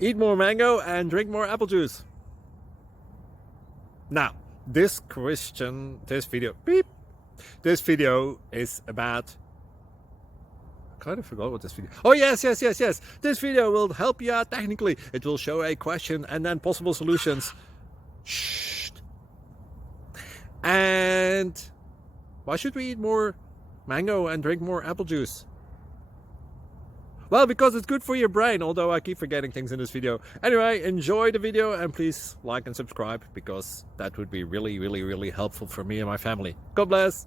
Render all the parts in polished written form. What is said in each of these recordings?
Eat more mango and drink more apple juice. Now, this video is about, I kind of forgot what this video. Oh, yes. This video will help you out technically. It will show a question and then possible solutions. Shh. And why should we eat more mango and drink more apple juice? Well, because it's good for your brain, although I keep forgetting things in this video. Anyway, enjoy the video and please like and subscribe, because that would be really helpful for me and my family. God bless!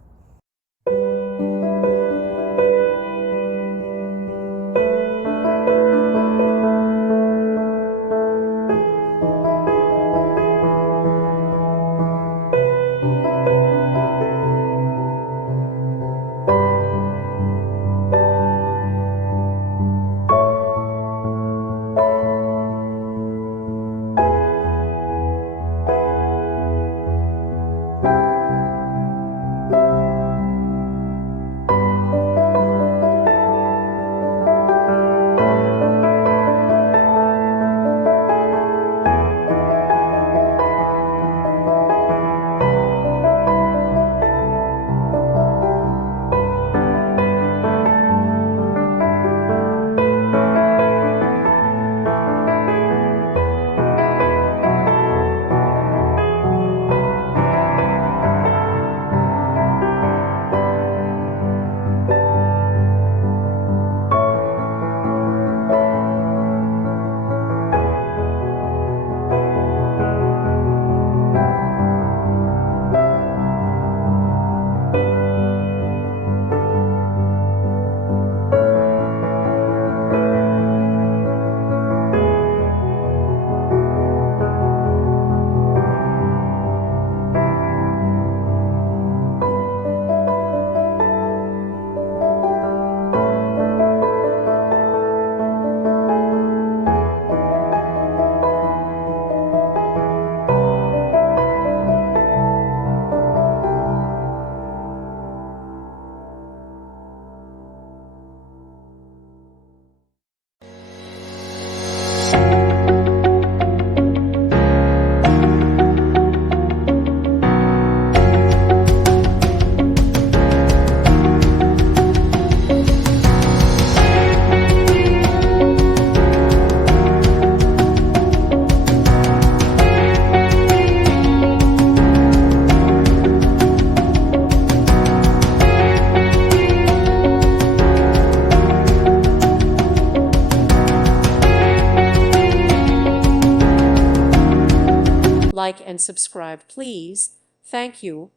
Like and subscribe, please. Thank you.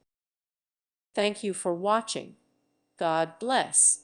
Thank you for watching. God bless.